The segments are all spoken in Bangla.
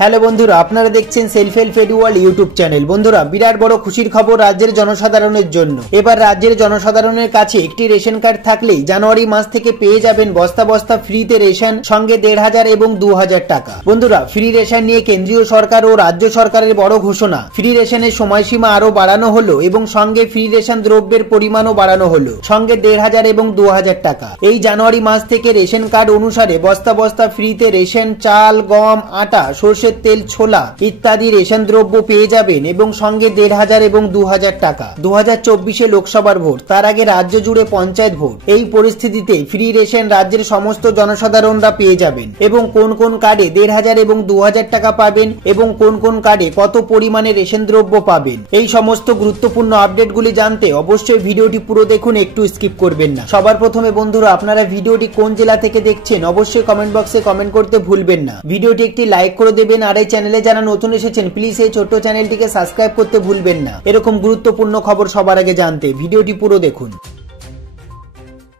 হ্যালো বন্ধুরা, আপনারা দেখছেন সেলফ হেল্প এডুয়াল ইউটিউব চ্যানেল। বন্ধুরা, বিরাট বড় খুশির খবর রাজ্যের জনসাধারণের জন্য। এবার রাজ্যের জনসাধারণের কাছে একটি রেশন কার্ড থাকলেই জানুয়ারি মাস থেকে পেয়ে যাবেন বস্তা বস্তা ফ্রিতে রেশন, সঙ্গে ১,৫০০ এবং ২,০০০ টাকা। বন্ধুরা, ফ্রি রেশন নিয়ে কেন্দ্রীয় সরকার ও রাজ্য সরকারের বড় ঘোষণা। ফ্রি রেশনের সময়সীমা আরো বাড়ানো হলো এবং সঙ্গে ফ্রি রেশন দ্রব্যের পরিমাণও বাড়ানো হলো, সঙ্গে ১,৫০০ এবং ২,০০০ টাকা। এই জানুয়ারি মাস থেকে রেশন কার্ড অনুসারে বস্তা বস্তা ফ্রিতে রেশন, চাল, গম, আটা, সরষের তেল, ছোলা ইত্যাদি রেশন দ্রব্য পেয়ে যাবেন এবং সঙ্গে ১,৫০০ এবং ২,০০০ টাকা। ২০২৪ লোকসভার ভোট, তার আগে রাজ্য জুড়ে পঞ্চায়েত ভোট। এই পরিস্থিতিতে ফ্রি রেশন রাজ্যের সমস্ত জনসাধারণরা পেয়ে যাবেন এবং কোন কোন কার্ডে ১,৫০০ এবং ২,০০০ টাকা পাবেন এবং কোন কোন কার্ডে কত পরিমাণে রেশন দ্রব্য পাবেন, এই সমস্ত গুরুত্বপূর্ণ আপডেটগুলি জানতে অবশ্যই ভিডিওটি পুরো দেখুন, একটু স্কিপ করবেন না। সবার প্রথমে বন্ধুরা, আপনারা ভিডিওটি কোন জেলা থেকে দেখছেন অবশ্যই কমেন্ট বক্সে কমেন্ট করতে ভুলবেন না। ভিডিওটি একটি লাইক করে দেবেন, আর এই চ্যানেলে যারা নতুন এসেছেন প্লিজ এই ছোট্ট চ্যানেলটিকে সাবস্ক্রাইব করতে ভুলবেন না। এরকম গুরুত্বপূর্ণ খবর সবার আগে জানতে ভিডিওটি পুরো দেখুন।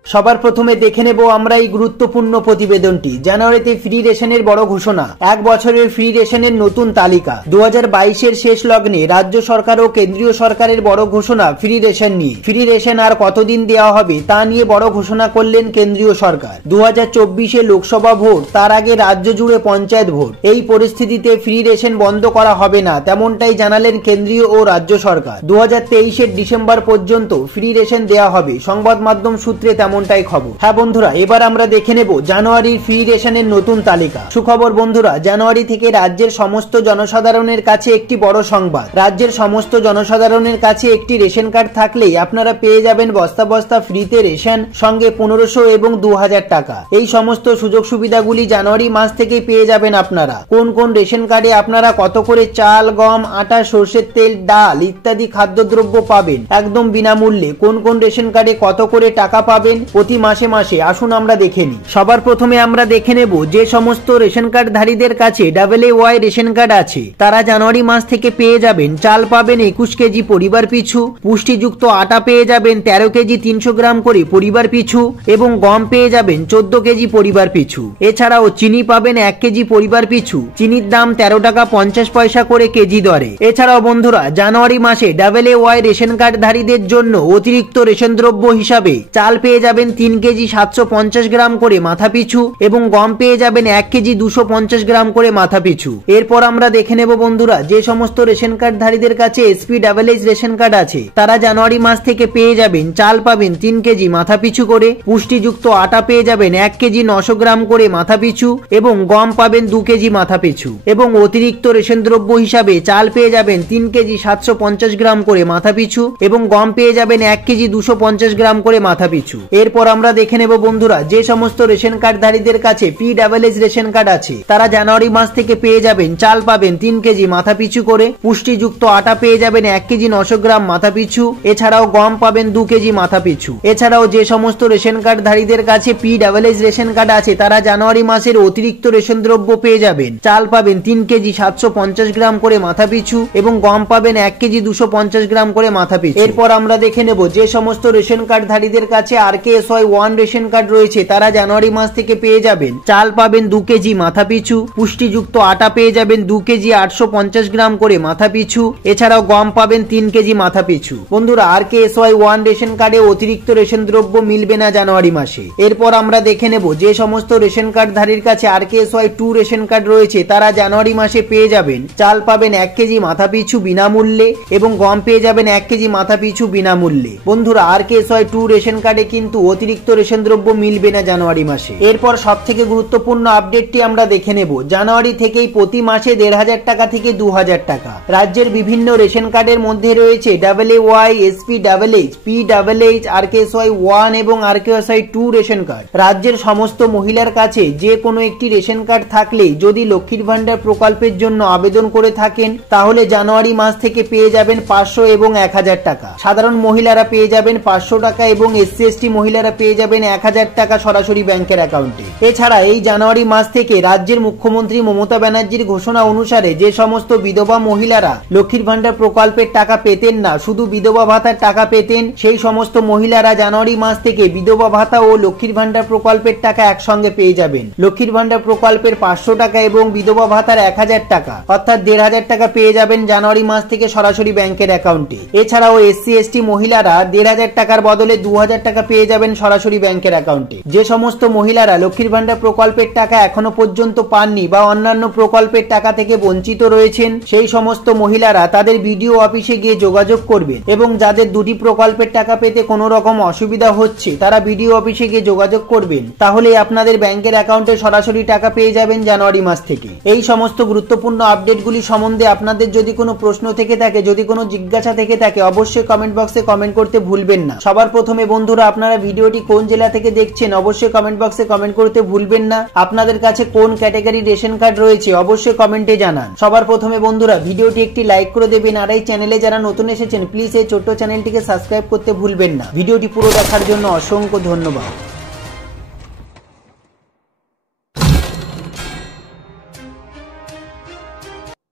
সবার প্রথমে দেখে নেব আমরা এই গুরুত্বপূর্ণ প্রতিবেদনটি। জানুয়ারিতে ফ্রি রেশনের বড় ঘোষণা, এক বছরের ফ্রি রেশনের নতুন তালিকা। ২০২২ শেষ লগ্নে রাজ্য সরকার ও কেন্দ্রীয় সরকারের বড় ঘোষণা ফ্রি রেশন নিয়ে। ফ্রি রেশন আর কতদিন দেওয়া হবে তা নিয়ে বড় ঘোষণা করলেন কেন্দ্রীয় সরকার। ২০২৪ লোকসভা ভোট, তার আগে রাজ্য জুড়ে পঞ্চায়েত ভোট। এই পরিস্থিতিতে ফ্রি রেশন বন্ধ করা হবে না, তেমনটাই জানালেন কেন্দ্রীয় ও রাজ্য সরকার। ২০২৩ ডিসেম্বর পর্যন্ত ফ্রি রেশন দেওয়া হবে, সংবাদ মাধ্যম সূত্রে তেমনটাই খবর। হ্যাঁ বন্ধুরা, এবার আমরা দেখে নেব জানুয়ারির ফ্রি রেশনের নতুন তালিকা। সুখবর বন্ধুরা, জানুয়ারি থেকে রাজ্যের সমস্ত জনসাধারণের কাছে একটি বড় সংবাদ। রাজ্যের সমস্ত জনসাধারণের কাছে একটি রেশন কার্ড থাকলেই আপনারা পেয়ে যাবেন বস্তা বস্তা ফ্রিতে রেশন, সঙ্গে ১৫০০ এবং ২,০০০ টাকা। এই সমস্ত সুযোগ সুবিধাগুলি জানুয়ারি মাস থেকে পেয়ে যাবেন আপনারা। কোন কোন রেশন কার্ডে আপনারা কত করে চাল, গম, আটা, সরষের তেল, ডাল ইত্যাদি খাদ্যদ্রব্য পাবেন একদম বিনামূল্যে, কোন কোন রেশন কার্ডে কত করে টাকা পাবেন প্রতি মাসে মাসে, আসুন আমরা দেখে নিই। সবার প্রথমে আমরা দেখে নেব যে সমস্ত রেশন কার্ড ধারীদের কাছে AA রেশন কার্ড আছে তারা জানুয়ারি মাস থেকে পেয়ে যাবেন চাল পাবেন ২১ কেজি পরিবার পিছু, পুষ্টিযুক্ত আটা পেয়ে যাবেন ১৩ কেজি ৩০০ গ্রাম করে পরিবার পিছু এবং গম পেয়ে যাবেন ১৪ কেজি পরিবার পিছু। এছাড়াও চিনি পাবেন ১ কেজি পরিবার পিছু, চিনির দাম ১৩ টাকা ৫০ পয়সা করে কেজি দরে। এছাড়াও বন্ধুরা, জানুয়ারি মাসে AA রেশন কার্ড ধারীদের জন্য অতিরিক্ত রেশন দ্রব্য হিসাবে চাল পেয়ে যাবেন ৩ কেজি ৭৫০ গ্রাম করে মাথা পিছু এবং গম পেয়ে যাবেন ১ কেজি ২৫০ গ্রাম করে মাথা পিছু। এরপর আমরা দেখে নেব বন্ধুরা, যে সমস্ত রেশন কার্ড ধারীদের কাছে SPHH রেশন কার্ড আছে তারা জানুয়ারি মাস থেকে পেয়ে যাবেন চাল পাবেন ৩ কেজি মাথা পিছু করে, পুষ্টিযুক্ত আটা পেয়ে যাবেন ১ কেজি ৯০০ গ্রাম করে মাথা পিছু এবং গম পাবেন ২ কেজি মাথা পিছু এবং অতিরিক্ত রেশন দ্রব্য হিসাবে চাল পেয়ে যাবেন ৩ কেজি ৭৫০ গ্রাম করে মাথা পিছু এবং গম পেয়ে যাবেন ১ কেজি ২৫০ গ্রাম করে মাথা পিছু। এরপর আমরা দেখে নেব বন্ধুরা, যে সমস্ত রেশন কার্ড ধারীদের কাছে PHH রেশন কার্ড আছে তারা জানুয়ারি মাস থেকে পেয়ে যাবেন চাল পাবেন ৩ কেজি মাথা পিছু করে, পুষ্টিযুক্ত আটা পেয়ে যাবেন ১ কেজি ৯০০ গ্রাম মাথা পিছু, এছাড়াও গম পাবেন ২ কেজি মাথা পিছু। এছাড়াও যে সমস্ত রেশন কার্ড ধারীদের কাছে PHH রেশন কার্ড আছে তারা জানুয়ারি মাসের অতিরিক্ত রেশন দ্রব্য পেয়ে যাবেন চাল পাবেন ৩ কেজি ৭৫০ গ্রাম করে মাথা পিছু এবং গম পাবেন ১ কেজি ২৫০ গ্রাম করে মাথা পিছু। এরপর আমরা দেখে নেব যে সমস্ত রেশন কার্ড ধারীদের কাছে RKSY1 রেশন কার্ড রয়েছে তারা জানুয়ারি মাস থেকে পেয়ে যাবেন চাল পাবেন ২ কেজি মাথা পিছু, পুষ্টিযুক্ত আটা পেয়ে যাবেন ২ কেজি ৮৫০ গ্রাম করে মাথা পিছু, এছাড়াও গম পাবেন ৩ কেজি মাথা পিছু। বন্ধুরা, RKSY1 রেশন কার্ডে অতিরিক্ত রেশন দ্রব্য মিলবে না জানুয়ারি মাসে। এরপর আমরা দেখে নেব যে সমস্ত রেশন কার্ড ধারীর কাছে RKSY2 রেশন কার্ড রয়েছে তারা জানুয়ারি মাসে পেয়ে যাবেন চাল পাবেন ১ কেজি মাথা পিছু বিনামূল্যে এবং গম পেয়ে যাবেন ১ কেজি মাথা পিছু বিনামূল্যে। বন্ধুরা, RKSY2 রেশন কার্ডে কিন্তু অতিরিক্ত রেশন দ্রব্য মিলবে না জানুয়ারি মাসে। এরপর সব থেকে গুরুত্বপূর্ণ আপডেটটি আমরা দেখে নেব। জানুয়ারি থেকেই প্রতি মাসে ১,৫০০ টাকা থেকে ২,০০০ টাকা রাজ্যের বিভিন্ন রেশন কার্ডের মধ্যে রয়েছে AA, SPHH, PHH, RKSY1 এবং RKSY2 রেশন কার্ড। রাজ্যের সমস্ত মহিলার কাছে যে কোনো একটি রেশন কার্ড থাকলে যদি লক্ষ্মীর ভান্ডার প্রকল্পের জন্য আবেদন করে থাকেন তাহলে জানুয়ারি মাস থেকে পেয়ে যাবেন ৫০০ এবং ১,০০০ টাকা। সাধারণ মহিলারা পেয়ে যাবেন ৫০০ টাকা এবং SC/ST মহিলা মহিলারা পেয়ে যাবেন 1000 টাকা সরাসরি ব্যাংকের অ্যাকাউন্টে। এছাড়া এই জানুয়ারি মাস থেকে রাজ্যের মুখ্যমন্ত্রী মমতা ব্যানার্জির ঘোষণা অনুসারে যে সমস্ত বিধবা মহিলারা লক্ষ্মীর ভান্ডার প্রকল্পের টাকা পেতেন না, শুধু বিধবা ভাতার টাকা পেতেন, সেই সমস্ত মহিলারা জানুয়ারি মাস থেকে বিধবা ভাতা ও লক্ষ্মীর ভান্ডার প্রকল্পের টাকা একসঙ্গে পেয়ে যাবেন। লক্ষ্মীর ভান্ডার প্রকল্পের 500 টাকা এবং বিধবা ভাতার 1000 টাকা অর্থাৎ 1500 টাকা পেয়ে যাবেন জানুয়ারি মাস থেকে সরাসরি ব্যাংকের অ্যাকাউন্টে। এছাড়াও SC ST মহিলারা 1500 টাকার বদলে 2000 টাকা পেয়ে যাবেন সরাসরি ব্যাংকের অ্যাকাউন্টে। যে সমস্ত মহিলারা লক্ষ্মীর ভান্ডার প্রকল্পের টাকা এখনো পর্যন্ত পাননি বা অন্যান্য প্রকল্পের টাকা থেকে বঞ্চিত রয়েছেন, সেই সমস্ত মহিলারা তাদের বিডিও অফিসে গিয়ে যোগাযোগ করবেন এবং যাদের দুটি প্রকল্পের টাকা পেতে কোনো রকম অসুবিধা হচ্ছে তারা বিডিও অফিসে গিয়ে যোগাযোগ করবেন, তাহলে আপনাদের ব্যাংকের অ্যাকাউন্টে সরাসরি টাকা পেয়ে যাবেন জানুয়ারি মাস থেকে। এই সমস্ত গুরুত্বপূর্ণ আপডেটগুলি সম্বন্ধে আপনাদের যদি কোনো প্রশ্ন থেকে থাকে, যদি কোনো জিজ্ঞাসা থেকে থাকে, অবশ্যই কমেন্ট বক্সে কমেন্ট করতে ভুলবেন না। সবার প্রথমে বন্ধুরা, আপনারা ভিডিওটি কোন জেলা থেকে দেখছেন অবশ্যই কমেন্ট বক্সে কমেন্ট করতে ভুলবেন না। আপনাদের কাছে কোন ক্যাটাগরি রেশন কার্ড রয়েছে অবশ্যই কমেন্টে জানান। সবার প্রথমে বন্ধুরা, ভিডিওটি একটি লাইক করে দেবেন, আর এই চ্যানেলে যারা নতুন এসেছেন প্লিজ এই ছোট্ট চ্যানেলটিকে সাবস্ক্রাইব করতে ভুলবেন না। ভিডিওটি পুরো দেখার জন্য অসংখ্য ধন্যবাদ।